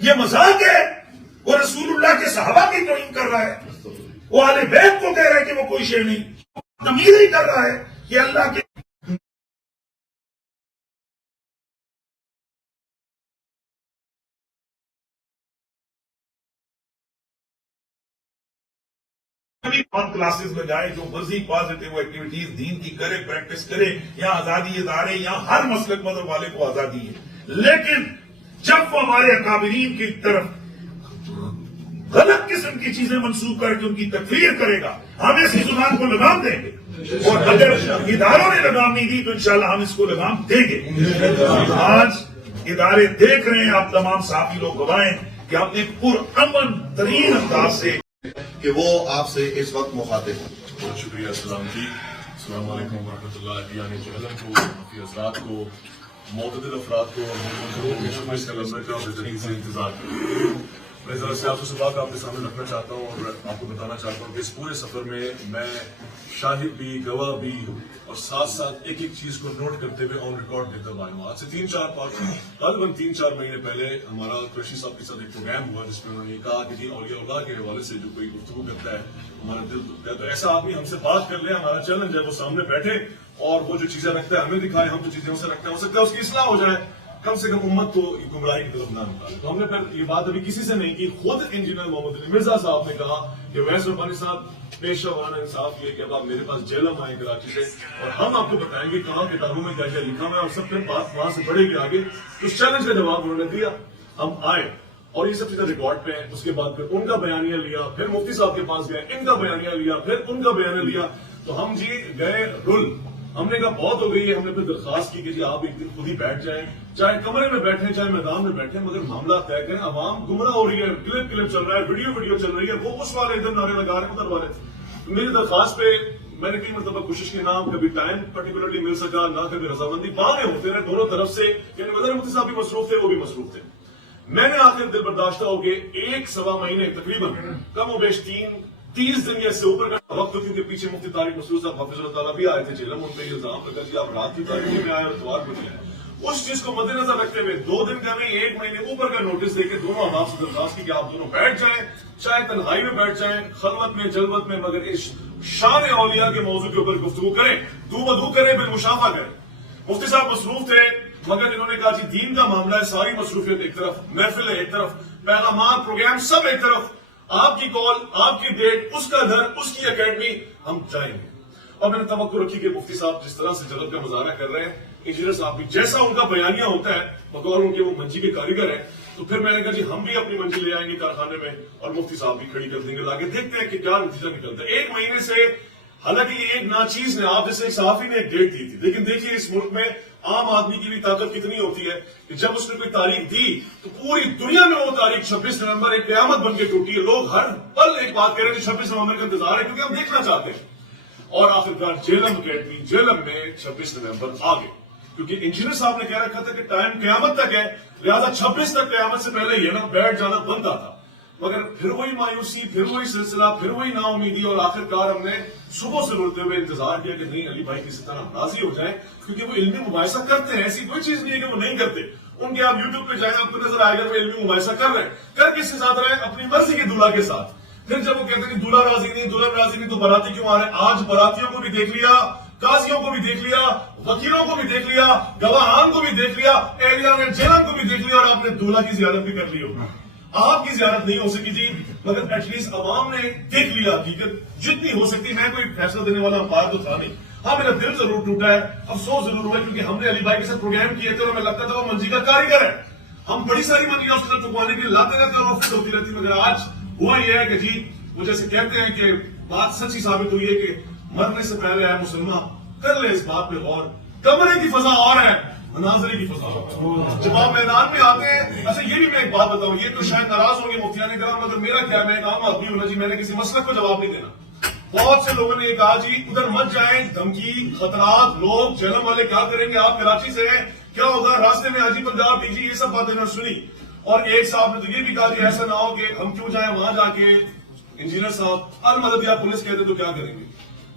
یہ مذاق ہے؟ وہ رسول اللہ کے صحابہ کی توہین کر رہا ہے، وہ اہل بیت کو کہہ رہا ہے کہ وہ کوئی شے نہیں، تمہید ہی کر رہا ہے کہ اللہ کے کلاسز میں جائے، جو مرضی پازیٹیو ایکٹیویٹیز دین کی کرے، پریکٹس کرے، یہاں آزادی ادارے، یہاں ہر مسلک مذہب والے کو آزادی ہے، لیکن جب وہ ہمارے اکابرین کی طرف غلط قسم کی چیزیں منسوخ کر کے ان کی تکفیر کرے گا، ہم اس کی زبان کو لگام دیں گے، اور اگر اداروں نے لگام نہیں دی تو انشاءاللہ ہم اس کو لگام دیں گے۔ آج ادارے دیکھ رہے ہیں، آپ تمام صحافی لوگ گواہیں کہ ہم نے پرامن ترین انداز سے کہ وہ آپ سے اس وقت مخاطب ہیں۔ بہت شکریہ السلام جی، السلام علیکم ورحمۃ اللہ۔ یعنی جہلم کو، مفتی حضرات کو، معتدل افراد کو، اس کا لمبے کا بہترین سے انتظار کریں۔ میں ذرا سیاست سے بات آپ کے سامنے رکھنا چاہتا ہوں اور آپ کو بتانا چاہتا ہوں کہ اس پورے سفر میں میں شاہد بھی، گواہ بھی، اور ساتھ ساتھ ایک ایک چیز کو نوٹ کرتے ہوئے آن ریکارڈ دیتا ہوا ہوں۔ آج سے غالباً 3-4 مہینے پہلے ہمارا قریشی صاحب کے ساتھ ایک پروگرام ہوا جس میں انہوں نے کہا کہ جی اولیاء اللہ کے حوالے سے جو کوئی گفتگو کرتا ہے ہمارا دل دکھتا ہے، تو ایسا آدمی ہم سے بات کر لے، ہمارا چیلنج ہے وہ سامنے بیٹھے اور وہ جو چیزیں رکھتا ہے ہمیں دکھائے، ہم جو چیزیں ان سے رکھتے ہیں ہو سکتا ہے اس کی اصلاح ہو جائے، کم سے کم امت کو گمراہی کی طرف نہ نکالے۔ تو ہم نے پھر یہ بات ابھی کسی سے نہیں کی، خود انجینئر محمد علی مرزا صاحب نے کہا کہ ویس ربانی صاحب پیشہ وارانہ انصاف یہ کہ اب آپ میرے پاس جیلم آئیں کراچی سے اور ہم آپ کو بتائیں گے کہاں کتابوں میں کیا کیا لکھا ہوا ہے، اور سب پھر بات وہاں سے بڑھے گی آگے۔ اس چیلنج کا جواب انہوں نے دیا، ہم آئے اور یہ سب چیزیں ریکارڈ پہ ہیں۔ اس کے بعد پھر ان کا بیانیہ لیا، پھر مفتی صاحب کے پاس گئے، ان کا بیانیہ لیا، پھر ان کا بیانیہ لیا، تو ہم جی گئے رل۔ ہم نے کہا بہت ہو گئی ہے، ہم نے پھر درخواست کی کہ جی آپ ایک دن خود ہی بیٹھ جائیں، چاہے کمرے میں بیٹھیں چاہے میدان میں بیٹھیں، مگر معاملہ طے کریں۔ عوام گمراہ ہو رہی ہے، کلپ چل رہا ہے، ویڈیو چل رہی ہے، وہ اس والے ادھر نعرے لگا رہے ہیں ادھر والے۔ میری درخواست پہ میں نے کئی مرتبہ کوشش کی، نہ کبھی ٹائم پرٹیکولرلی مل سکا، نہ کبھی رضامندی، باتیں ہوتے رہے دونوں طرف سے، یعنی مدنی مفتی صاحب بھی مصروف تھے، وہ بھی مصروف تھے۔ میں نے آخر دل برداشتہ ہو کے 1-1.25 مہینے تقریباً کم و بیش 30 دن یا اس سے اوپر کا وقت، کیونکہ پیچھے مفتی طارق مسعود صاحب حافظ اللہ تعالیٰ بھی آئے تھے جیلم، ان پہ یہ الزام لگا جی آپ رات کی تاریخی میں آئے اور اتوار کو نہیں آئے۔ اس چیز کو مد نظر رکھتے ہوئے 2 دن کا نہیں 1 مہینے اوپر کا نوٹس دے کے دونوں احباب سے درخواست کی کہ آپ دونوں بیٹھ جائیں، چاہے تنہائی میں بیٹھ جائیں، خلوت میں جلوت میں، مگر اس شان اولیاء کے موضوع کے اوپر گفتگو کریں، دو بدو کریں، بالمشافہ کریں۔ مفتی صاحب مصروف تھے، مگر انہوں نے کہا جی دین کا معاملہ ہے، ساری مصروفیت ایک طرف، محفل ایک طرف، پیغامات، پروگرام سب ایک طرف، آپ کی کال، آپ کی ڈیٹ، اس کا گھر، اس کی اکیڈمی، ہم جائیں گے۔ اور میں نے توقع رکھی کہ مفتی صاحب جس طرح سے جلد کا مظاہرہ کر رہے ہیں، انجینئر صاحب بھی جیسا ان کا بیانیہ ہوتا ہے، بطور ان کے وہ منجی کے کاریگر ہیں، تو پھر میں نے کہا جی ہم بھی اپنی منجی لے آئیں گے کارخانے میں اور مفتی صاحب بھی کھڑی کر دیں گے، لاگے دیکھتے ہیں کہ کیا نتیجہ نکلتا ہے۔ 1 مہینے سے، حالانکہ یہ ایک ناچیز نے، آپ جیسے ایک صحافی نے ایک ڈیٹ دی تھی، لیکن دیکھیے اس ملک میں عام آدمی کی بھی طاقت کتنی ہوتی ہے کہ جب اس نے کوئی تاریخ دی تو پوری دنیا میں وہ تاریخ 26 نومبر ایک قیامت بن کے ٹوٹی ہے۔ لوگ ہر پل ایک بات کہہ رہے ہیں کہ 26 نومبر کا انتظار ہے، کیونکہ ہم دیکھنا چاہتے ہیں۔ اور آخرکار جیلم اکیڈمی، جیلم میں 26 نومبر آ گئے، کیونکہ انجینئر صاحب نے کہہ رکھا تھا کہ ٹائم قیامت تک ہے، لہذا 26 تک قیامت سے پہلے یہ نا بیٹھ جانا بنتا تھا۔ مگر پھر وہی مایوسی، پھر وہی سلسلہ، پھر وہی نا امیدی، اور آخرکار ہم نے صبح سے رولتے ہوئے انتظار کیا کہ نہیں علی بھائی کسی طرح راضی ہو جائیں، کیونکہ وہ علمی مباحثہ کرتے ہیں، ایسی کوئی چیز نہیں ہے کہ وہ نہیں کرتے۔ ان کے آپ یوٹیوب پہ جائیں آپ کو نظر آئے گا وہ علمی مباحثہ کر رہے ہیں، کر کس کے ساتھ رہے ہیں؟ اپنی مرضی کے دلہا کے ساتھ۔ پھر جب وہ کہتے ہیں کہ دلہا راضی نہیں، دلہن راضی نہیں، تو باراتی کیوں آ رہے ہیں؟ آج براتیوں کو بھی دیکھ لیا، قاضیوں کو بھی دیکھ لیا، وکیلوں کو بھی دیکھ لیا، گواہان کو بھی دیکھ لیا، اہلیہ نے جیلم کو بھی دیکھ لیا، اور آپ نے دلہا کی زیارت بھی کر لی ہوگی۔ آپ کی زیارت نہیں ہو سکی جی، مگر ایٹ لیسٹ عوام نے دیکھ لیا حقیقت جتنی ہو سکتی۔ میں کوئی فیصلہ دینے والا امپائر تو تھا نہیں، ہاں میرا دل ضرور ٹوٹا ہے، افسوس ضرور ہوا ہے، کیونکہ ہم نے علی بھائی کے ساتھ پروگرام کیے تھے اور ہمیں لگتا تھا وہ منجی کا کاریگر ہے، ہم بڑی ساری منجیاں اس کے ساتھ چکوانے کے لیے لاتے رہتے اور وہ فٹ ہوتی رہتی، مگر آج ہوا یہ ہے کہ جی وہ جیسے کہتے ہیں کہ بات سچی ثابت ہوئی ہے کہ مرنے سے پہلے ہے مسلمان، کر لے اس بات پہ غور، کمرے کی فضا اور ہے، مناظرے کی فضا اور۔ جب آپ میدان میں آتے ہیں، اچھا یہ بھی میں ایک بات بتاؤں، یہ تو شاید ناراض ہوں گے مفتیان کرام، مگر میرا کیا ہے، میں ایک عام آدمی ہوں نا جی، میں نے کسی مسلک کو جواب نہیں دینا۔ بہت سے لوگوں نے یہ کہا جی ادھر مت جائیں، دھمکی، خطرات، لوگ جیلم والے کیا کریں گے، آپ کراچی سے ہیں، کیا ہوگا راستے میں حاجی پنجاب دیجیے، یہ سب باتیں میں سنی۔ اور ایک صاحب نے تو یہ بھی کہا جی ایسا نہ ہو کہ ہم کیوں جائیں وہاں جا کے، انجینئر صاحب المدد یا پولیس کہتے تو کیا کریں گے؟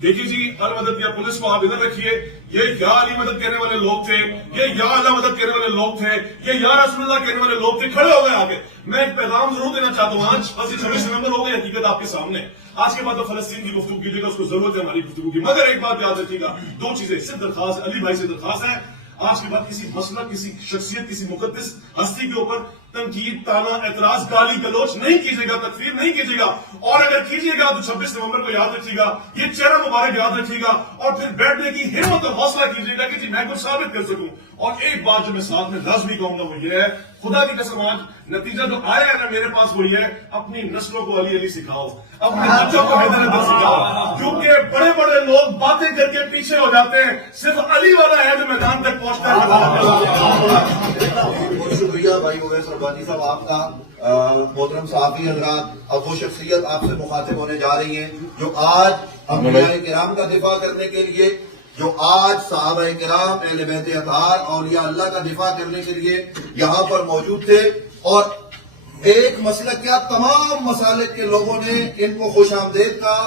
دیکھیے جی، المدد یا پولیس کو آپ ادھر رکھیے، یہ یا علی مدد کہنے والے لوگ تھے، یہ یا اللہ مدد کہنے والے لوگ تھے، یہ یا رسول اللہ کہنے والے لوگ تھے، کھڑے ہو گئے آگے۔ میں ایک پیغام ضرور دینا چاہتا ہوں، آج بس 26 نومبر ہو گئی، حقیقت آپ کے سامنے۔ آج کے بعد تو فلسطین کی گفتگو کیجیے گا، اس کو ضرورت ہے ہماری گفتگو کی، مگر ایک بات یاد رکھیے گا، دو چیزیں صرف درخواست، علی بھائی سے درخواست ہے، آج کے بعد کسی مسئلہ، کسی شخصیت، کسی مقدس ہستی کے اوپر تنقید، تانا، اعتراض، گالی گلوچ نہیں کیجیے گا، تکفیر نہیں کیجیے گا، اور اگر کیجیے گا تو 26 نومبر کو یاد رکھیے گا، یہ چہرہ مبارک یاد رکھیے گا، اور پھر بیٹھنے کی ہمت اور حوصلہ کیجیے گا کہ جی میں کچھ ثابت کر سکوں۔ اور ایک بات جو میں ساتھ میں لازمی کہوں گا وہ یہ ہے، خدا کی قسم آج نتیجہ جو آیا ہے نا میرے پاس وہ یہ ہے، اپنی نسلوں کو علی علی سکھاؤ، اپنے بچوں کو حیدر حیدر سکھاؤ، کیونکہ بڑے بڑے لوگ باتیں کر کے پیچھے ہو جاتے ہیں، صرف علی والا ہے جو میدان تک پہنچتا ہے۔ بہت شکریہ بھائی اویس ربانی صاحب آپ کا۔ محترم صحافی حضرات، اب وہ شخصیت آپ سے مخاطب ہونے جا رہی ہیں جو آج انبیاء کرام کا دفاع کرنے کے لیے، جو آج صحابہ کرام، اہل بیت اطہار، اولیاء اللہ کا دفاع کرنے کے لیے یہاں پر موجود تھے، اور ایک مسلک کیا تمام مسالک کے لوگوں نے ان کو خوش آمدید کا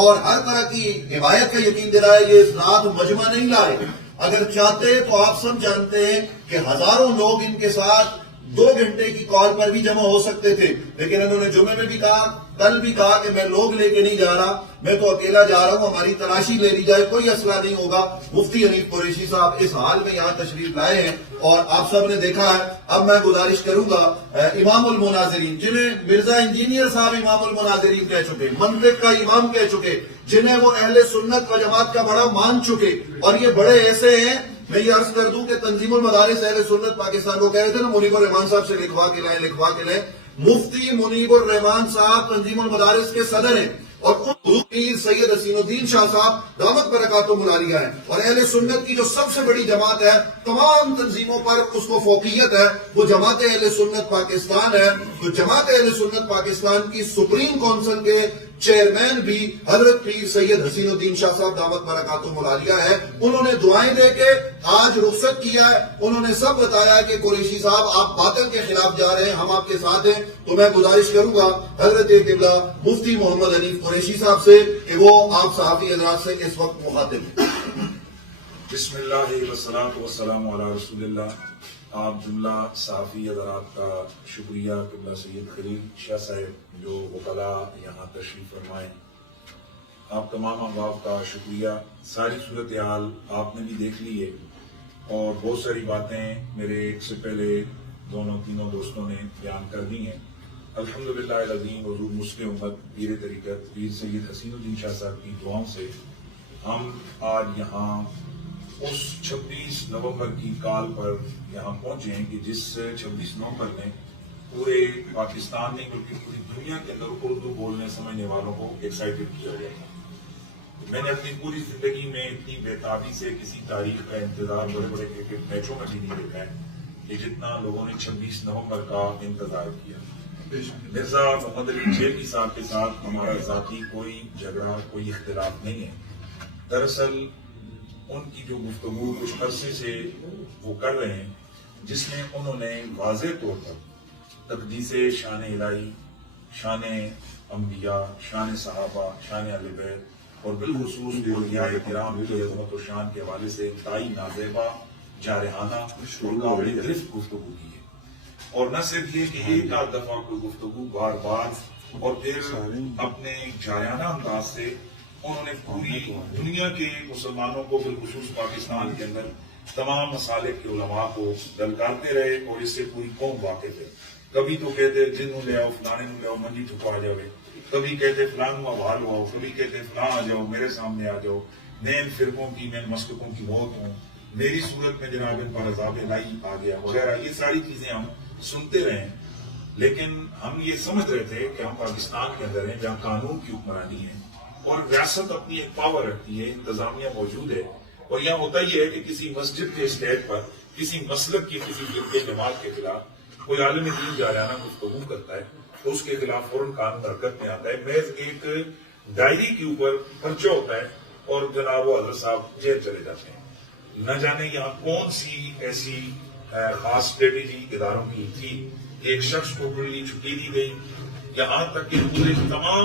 اور ہر طرح کی حمایت کا یقین دلایا۔ یہ اس رات مجمع نہیں لائے، اگر چاہتے تو آپ سب جانتے ہیں کہ ہزاروں لوگ ان کے ساتھ 2 گھنٹے کی کال پر بھی جمع ہو سکتے تھے، لیکن انہوں نے جمعے میں بھی کہا، کل بھی کہا کہ میں لوگ لے کے نہیں جا رہا، میں تو اکیلا جا رہا ہوں، ہماری تلاشی لے لی جائے، کوئی مسئلہ نہیں ہوگا۔ مفتی حنیف قریشی صاحب اس حال میں یہاں تشریف لائے ہیں، اور آپ سب نے دیکھا ہے۔ اب میں گزارش کروں گا امام المناظرین، جنہیں مرزا انجینئر صاحب امام المناظرین کہہ چکے، منطق کا امام کہہ چکے، جنہیں وہ اہل سنت و جماعت کا بڑا مان چکے، اور یہ بڑے ایسے ہیں، میں یہ عرض کر دوں کہ تنظیم المدارس اہل سنت پاکستان کو کہہ رہے تھے نا منیب الرحمان صاحب سے لکھوا کے لائیں، مفتی منیب الرحمان صاحب تنظیم المدارس کے صدر ہیں، اور پیر سید حسین الدین شاہ صاحب دامت برکاتہم العالیہ ہیں، اور اہل سنت کی جو سب سے بڑی جماعت ہے، تمام تنظیموں پر اس کو فوقیت ہے، وہ جماعت اہل سنت پاکستان ہے۔ تو جماعت اہل سنت پاکستان کی سپریم کونسل کے چیئرمین بھی حضرت پیر سید حسین الدین شاہ صاحب دامت برکاتہم العالیہ ہے۔ انہوں نے دعائیں دے کے آج رخصت کیا ہے، انہوں نے سب بتایا کہ قریشی صاحب آپ باطل کے خلاف جا رہے ہیں، ہم آپ کے ساتھ ہیں۔ تو میں گزارش کروں گا حضرت قبلہ مفتی محمد حنیف قریشی صاحب سے کہ وہ آپ صحافی حضرات سے اس وقت مخاطب ہیں۔ بسم اللہ والصلاة والسلام علی رسول اللہ۔ آپ جملہ صحافی حضرات کا شکریہ، قبلہ سید خلیل شاہ صاحب جو وکلاء یہاں تشریف فرمائیں، آپ تمام احباب کا شکریہ۔ ساری صورتحال آپ نے بھی دیکھ لی ہے، اور بہت ساری باتیں میرے سے پہلے تینوں دوستوں نے بیان کر دی ہیں۔ الحمدللہ العظیم حضور مسلم امت پیر طریقت پیر سید حسین الدین شاہ صاحب کی دعاؤں سے ہم آج یہاں اس 26 نومبر کی کال پر یہاں پہنچے ہیں کہ جس 26 نومبر نے پورے پاکستان نہیں بلکہ پوری دنیا کے اندر اردو بولنے سمجھنے والوں کو ایکسائٹڈ کیا گیا تھا۔ میں نے اپنی پوری زندگی میں اتنی بےتابی سے کسی تاریخ کا انتظار بڑے بڑے کرکٹ میچوں میں بھی نہیں دیکھا ہے کہ جتنا لوگوں نے 26 نومبر کا انتظار کیا۔ مرزا محمد علی جیلنی صاحب کے ساتھ ہمارا ذاتی کوئی جھگڑا، کوئی اختلاف نہیں ہے۔ دراصل ان کی جو گفتگو کچھ عرصے سے وہ کر رہے ہیں، جس میں انہوں نے واضح طور پر تقدیس شان الہی، شان انبیاء، شان صحابہ، شان اہل بیت اور بالخصوص اولیاء کرام کی عظمت و شان کے حوالے سے انتہائی نازیبا، جارحانہ اور قابل گرفت گفتگو کی ہے۔ اور نہ صرف یہ کہ ایک آدھ دفعہ کوئی گفتگو بار بار اور پھر اپنے جارحانہ انداز سے انہوں نے پوری دنیا کے مسلمانوں کو بالخصوص پاکستان کے اندر تمام مسالک کے علماء کو دلکارتے رہے، اور اس سے پوری قوم واقف ہے۔ کبھی تو کہتے جنوں لے آؤ، فلانے نوں لے آؤ، منجی ٹھکا جاوے، کبھی کہتے فلان نوں حوال ہو، کبھی کہتے فلاں آ جاؤ، میرے سامنے آ جاؤ، میں ان فرقوں کی، میں ان مسلکوں کی موت ہوں، میری صورت میں جناب ان پر عذاب الہی آ گیا وغیرہ۔ یہ ساری چیزیں ہم سنتے رہے، لیکن ہم یہ سمجھ رہے تھے کہ ہم پاکستان کے اندر ہیں جہاں قانون کی حکمرانی ہے اور ریاست اپنی ایک پاور رکھتی ہے، انتظامیہ موجود ہے، اور یہاں ہوتا یہ ہے کہ کسی مسجد کے اسٹیج پر کسی مسلک کی کسی فرقے جماعت کے خلاف کوئی عالم دین جارحانہ گفتگو کرتا ہے تو اس کے خلاف فوراً قانون حرکت میں آتا ہے، محض ایک ڈائری کے اوپر پرچہ ہوتا ہے اور جناب وہ حضرت صاحب جیل چلے جاتے ہیں۔ نہ جانے یہاں کون سی ایسی خاص اسٹریٹجی اداروں کی تھی ایک شخص کو کلی چھٹی دی گئی، یہاں تک کہ پورے تمام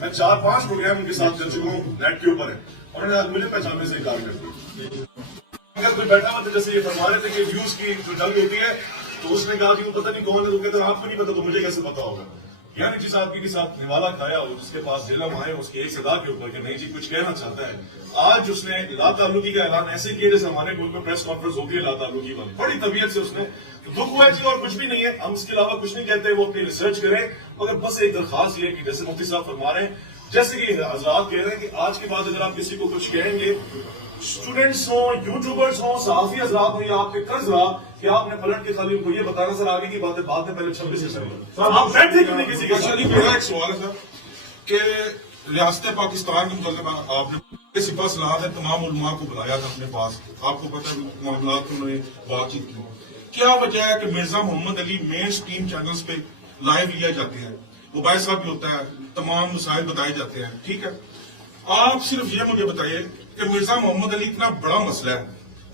میں 4-5 پروگرام ان کے ساتھ کر چکا ہوں نیٹ کے اوپر ہے، انہوں نے مجھے پہچاننے سے انکار کر دیا. اگر کوئی بیٹھا ہوا تھا جیسے یہ فرما رہے تھے کہ ویوز کی جو جنگ ہوتی ہے تو اس نے کہا کہ وہ پتہ نہیں کون ہے، تو کہتے ہیں آپ کو نہیں پتا تو مجھے کیسے پتا ہوگا. یعنی جس آدمی کے ساتھ نوالا کھایا ہو، جس کے پاس علم آئے اس کے ایک صدا کے اوپر کہ نہیں جی کچھ کہنا چاہتا ہے، آج اس نے لا تعلقی کا اعلان ایسے کیا جیسے ہمارے ملک میں پریس کانفرنس ہوتی ہے لا تعلقی والی. بڑی طبیعت سے اس نے دکھ ہوا ہے جی، اور کچھ بھی نہیں ہے، ہم اس کے علاوہ کچھ نہیں کہتے، وہ اپنی ریسرچ کریں. مگر بس ایک درخواست یہ ہے کہ جیسے مفتی صاحب فرما رہے ہیں، جیسے کہ حضرات کہہ رہے ہیں کہ آج کے بعد اگر آپ کسی کو کچھ کہیں گے، اسٹوڈنٹس ہوں، یوٹیوبرز ہوں، صحافی حضرات ہوں، یا آپ کے قرض رہا کہ آپ نے پلٹ کے خالی ان کو یہ بتانا سر آگے کی باتیں بعد میں پہلے 26 سے سر آپ بیٹھے کیوں نہیں کسی کے اچھا جی، میرا ایک سوال ہے سر کہ ریاست پاکستان کے متعلق آپ نے سپاہ سلاد ہے تمام علماء کو بلایا تھا اپنے پاس، آپ کو پتہ ہے معاملات انہوں نے بات چیت کی. کیا وجہ ہے کہ مرزا محمد علی مین سٹریم چینلز پہ لائیو لیا جاتے ہیں، عبید صاحب بھی ہوتا ہے، تمام مسائل بتائے جاتے ہیں، ٹھیک ہے، آپ صرف یہ مجھے بتائیے کہ مرزا محمد علی اتنا بڑا مسئلہ ہے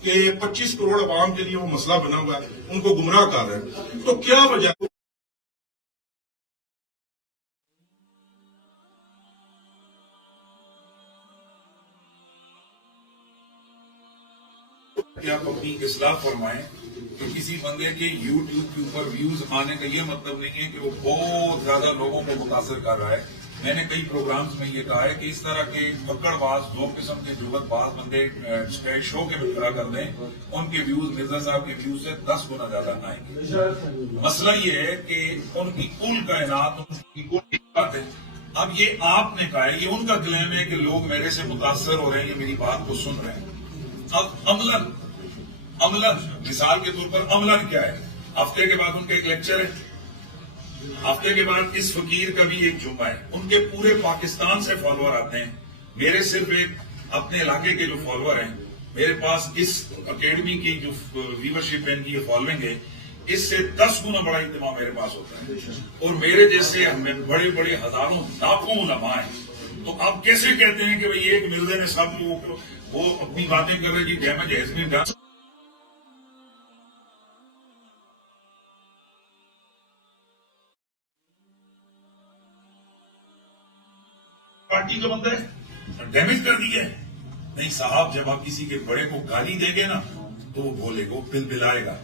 کہ 25 کروڑ عوام کے لیے وہ مسئلہ بنا ہوا ہے، ان کو گمراہ کر رہے ہیں، تو کیا وجہ ہے؟ کہ آپ اپنی اصلاح فرمائیں کہ کسی بندے کے یوٹیوب کے اوپر ویوز آنے کا یہ مطلب نہیں ہے کہ وہ بہت زیادہ لوگوں کو متاثر کر رہا ہے. میں نے کئی پروگرامز میں یہ کہا ہے کہ اس طرح کے پکڑ باز 2 قسم کے جرت باز بندے اسٹیج شو کے میں کھڑا کر دیں، ان کے ویوز مرزا صاحب کے ویوز سے 10 گنا زیادہ نہ آئیں گے. مسئلہ یہ ہے کہ ان کی کل کائنات، ان کی کل بات ہے. اب یہ آپ نے کہا ہے، یہ ان کا کلیم ہے کہ لوگ میرے سے متاثر ہو رہے ہیں، یہ میری بات کو سن رہے ہیں. اب عملاً مثال کے طور پر عملاً کیا ہے، ہفتے کے بعد ان کا ایک لیکچر ہے، ہفتے کے بعد اس فقیر کا بھی ایک جمعہ ہے، ان کے پورے پاکستان سے فالوور آتے ہیں. میرے صرف ایک اپنے علاقے کے جو فالوور ہیں، میرے پاس اس اکیڈمی کی جو ویورشپ ہے، ان کی یہ فالوئنگ ہے، اس سے 10 گنا بڑا اجتماع میرے پاس ہوتا ہے. اور میرے جیسے بڑے بڑے ہزاروں لاکھوں علماء ہیں. تو آپ کیسے کہتے ہیں کہ بھئی ایک مرزا نے سب وہ اپنی باتیں کر رہے جی damage has been done. Party کا بندہ ہے، ڈیمیج کر دی ہے. نہیں صاحب، جب آپ کسی کے بڑے کو گالی دیں گے نا تو وہ بولے گا، وہ بلائے گا.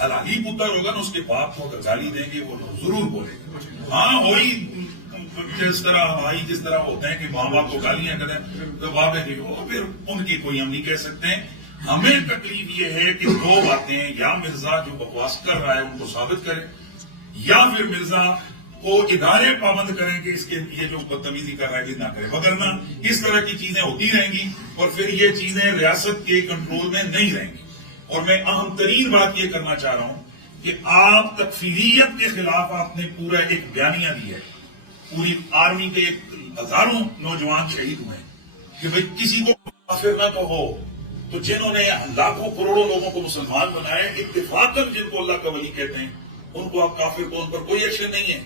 حلالی پتر ہوگا نا، اس کے باپ کو اگر گالی دیں گے وہ ضرور بولے گا. ہاں وہی جس طرح ہوتے ہیں کہ ماں باپ کو گالیاں کریں تو باپ ہے پھر ان کی کوئی ہم نہیں کہہ سکتے. ہمیں تکلیف یہ ہے کہ 2 باتیں، یا مرزا جو بکواس کر رہا ہے ان کو ثابت کرے، یا پھر مرزا کو ادارے پابند کریں کہ اس کے یہ جو بدتمیزی کر رہا ہے نہ کرے. وگرنہ اس طرح کی چیزیں ہوتی رہیں گی اور پھر یہ چیزیں ریاست کے کنٹرول میں نہیں رہیں گی. اور میں اہم ترین بات یہ کرنا چاہ رہا ہوں کہ آپ تکفیریت کے خلاف آپ نے پورا ایک بیانیہ دی ہے. پوری آرمی کے 1000 نوجوان شہید ہوئے کہ بھئی کسی کو کافر نہ تو ہو. تو جنہوں نے لاکھوں کروڑوں لوگوں کو مسلمان بنائے، اتفاقاً جن کو اللہ کا ولی کہتے ہیں، ان کو آپ کافر کو، ان پر کوئی ایکشن نہیں ہے.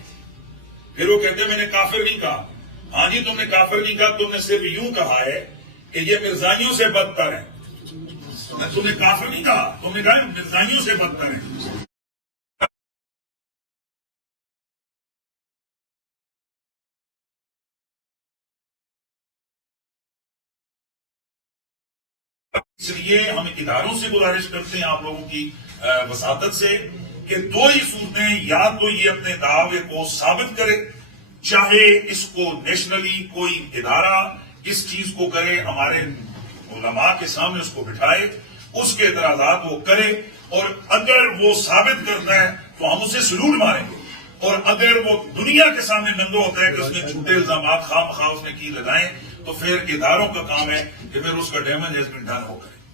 پھر وہ کہتے ہیں میں نے کافر نہیں کہا. ہاں جی، تم نے کافر نہیں کہا، تم نے صرف یوں کہا ہے کہ یہ مرزائیوں سے بدتر ہیں. تم نے کافر نہیں کہا، تم نے کہا مرزائیوں سے بدتر ہیں. اس لیے ہم اداروں سے گزارش کرتے ہیں، آپ لوگوں کی وساطت سے، کہ 2 ہی صورتیں، یا تو یہ اپنے دعوے کو ثابت کرے، چاہے اس کو نیشنلی کوئی ادارہ اس چیز کو کرے، ہمارے علماء کے سامنے اس کو بٹھائے، اس کے اعتراضات وہ کرے، اور اگر وہ ثابت کرتا ہے تو ہم اسے سلوٹ ماریں گے. اور اگر وہ دنیا کے سامنے ننگا ہوتا ہے کہ اس نے جھوٹے الزامات خواہ مخواہ اس نے کی لگائیں، تو پھر اداروں کا کام ہے کہ پھر اس کا ڈیمیج ہیز بین ڈن ہو کرے.